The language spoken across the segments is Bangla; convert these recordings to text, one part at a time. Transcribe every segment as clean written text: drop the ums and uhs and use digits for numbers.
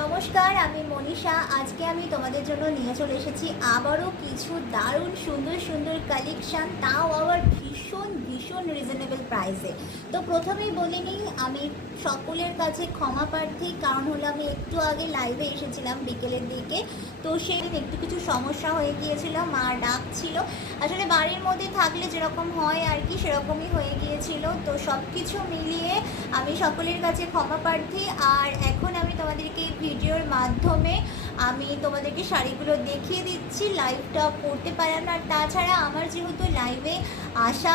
নমস্কার, আমি মনীষা। আজকে আমি তোমাদের জন্য নিয়ে চলে এসেছি আবারও কিছু দারুণ সুন্দর সুন্দর কালেকশান, তাও আবার ভীষণ ভীষণ রিজনেবল প্রাইসে। তো প্রথমেই বলে নিই, আমি সকলের কাছে ক্ষমা প্রার্থী, কারণ হলো আমি একটু আগে লাইভে এসেছিলাম বিকেলের দিকে। তো সেদিন একটু কিছু সমস্যা হয়ে গিয়েছিল, মা ডাকছিল। আসলে বাড়ির মধ্যে থাকলে যেরকম হয় আর কি, সেরকমই হয়ে গিয়েছিল। তো সব কিছু মিলিয়ে আমি সকলের কাছে ক্ষমা প্রার্থী। আর এখন আমি তোমাদেরকে ভিডিওর মাধ্যমে আমি তোমাদেরকে শাড়িগুলো দেখিয়ে দিচ্ছি, লাইভটা করতে পারলাম না। আর তাছাড়া আমার যেহেতু লাইভে আসা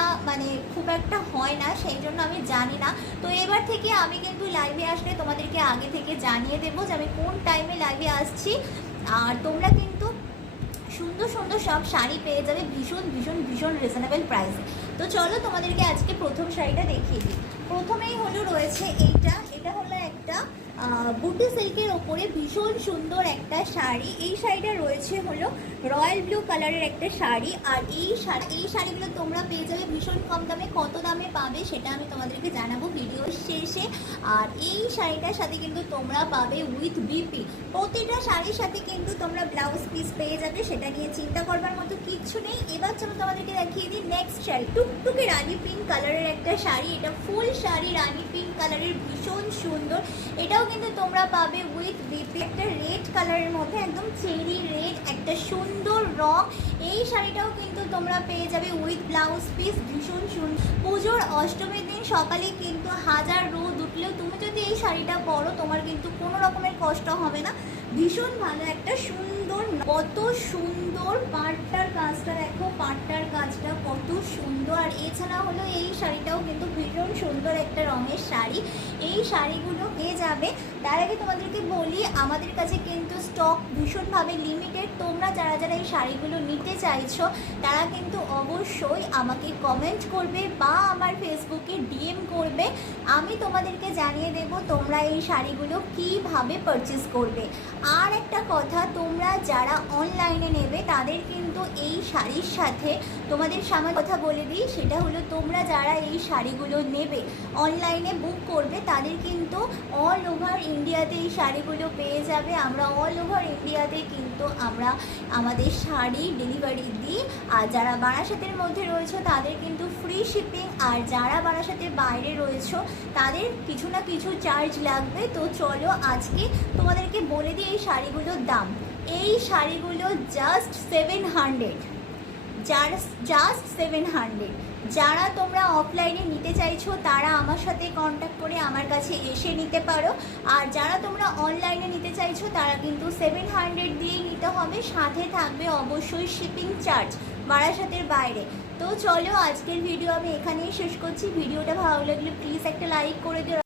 খুব একটা হয় না, সেই জন্য আমি জানি না। তো এবার থেকে আমি কিন্তু লাইভে আসলে তোমাদেরকে আগে থেকে জানিয়ে দেবো যে আমি কোন টাইমে লাইভে আসছি। আর তোমরা কিন্তু সুন্দর সুন্দর সব শাড়ি পেয়ে যাবে ভীষণ ভীষণ ভীষণ রিজনেবল প্রাইসে। তো চলো তোমাদেরকে আজকে প্রথম শাড়িটা দেখিয়ে দিই। প্রথমেই হলো রয়েছে এটা হলো একটা বুটি সিল্কের ওপরে ভীষণ সুন্দর একটা শাড়ি। এই শাড়িটা রয়েছে হলো রয়্যাল ব্লু কালারের একটা শাড়ি। আর এই শাড়িগুলো তোমরা পেয়ে যাবে ভীষণ কম দামে। কত দামে পাবে সেটা আমি তোমাদেরকে জানাবো ভিডিওর শেষে। আর এই শাড়িটার সাথে কিন্তু তোমরা পাবে উইথ বিপি। প্রতিটা শাড়ির সাথে কিন্তু তোমরা ব্লাউজ পিস পেয়ে যাবে, সেটা নিয়ে চিন্তা করবার মতো কিচ্ছু নেই। এবার চলো তোমাদেরকে দেখিয়ে দিই নেক্সট শাড়ি। টুকটুকে রানি পিঙ্ক কালারের একটা শাড়ি। এটা ফুল শাড়ি রানি পিঙ্ক কালারের, ভীষণ সুন্দর। এটাও কিন্তু তোমরা পাবে উইথ বিপি। একটা রেড কালারের মধ্যে, একদম চেরি রেড, একটা সুন্দর রং। এই শাড়িটাও কিন্তু তোমরা পেয়ে যাবে উইথ ব্লাউজ পিস, ভীষণ সুন্দর। পুজোর অষ্টমীর দিন সকালে কিন্তু হাজার রোদ উঠলেও তুমি যদি এই শাড়িটা পরো, তোমার কিন্তু কোনো রকমের কষ্ট হবে না। ভীষণ ভালো একটা সুন্দর, কত সুন্দর পাড়টার কাজটা দেখো, পাড়টার কাজটা কত সুন্দর। আর এছাড়া হলো এই শাড়িটাও কিন্তু ভীষণ সুন্দর একটা রঙের শাড়ি। এই শাড়িগুলো পেয়ে যাবে। তার আগে তোমাদেরকে বলি, আমাদের কাছে কিন্তু স্টক ভীষণভাবে লিমিটেড। তোমরা যারা যারা এই শাড়িগুলো নিতে চাইছো, তারা কিন্তু অবশ্যই আমাকে কমেন্ট করবে বা আমার ফেসবুকে ডিএম করবে। আমি তোমাদেরকে জানিয়ে দেব তোমরা এই শাড়িগুলো কিভাবে পারচেস করবে। আর একটা কথা, তোমরা যারা অনলাইনে নেবে তাদের কিন্তু এই শাড়ির সাথে তোমাদের সামনে কথা বলে দিই, সেটা হলো তোমরা যারা এই শাড়িগুলো নেবে অনলাইনে বুক করবে, তাদের কিন্তু অল ওভার ইন্ডিয়াতে এই শাড়িগুলো পেয়ে যাবে। আমরা অল ওভার ইন্ডিয়াতে কিন্তু আমরা আমাদের শাড়ি ডেলিভারি দিই। আর যারা বারাসাতের মধ্যে রয়েছে তাদের কিন্তু ফ্রি শিপিং। আর যারা বারাসাতের বাইরে রয়েছে তাদের কিছু না কিছু চার্জ লাগবে। তো চলো আজকে তোমাদেরকে বলে দিই এই শাড়িগুলোর দাম। এই শাড়িগুলো জাস্ট 700, জাস্ট 700। যারা তোমরা অফলাইনে নিতে চাইছো তারা আমার সাথে কন্ট্যাক্ট করে আমার কাছে এসে নিতে পারো। আর যারা তোমরা অনলাইনে নিতে চাইছো তারা কিন্তু 700 দিয়েই নিতে হবে, সাথে থাকবে অবশ্যই শিপিং চার্জ বারাসাতের বাইরে। তো চলো আজকের ভিডিও আমি এখানেই শেষ করছি। ভিডিওটা ভালো লাগলে প্লিজ একটা লাইক করে দিও।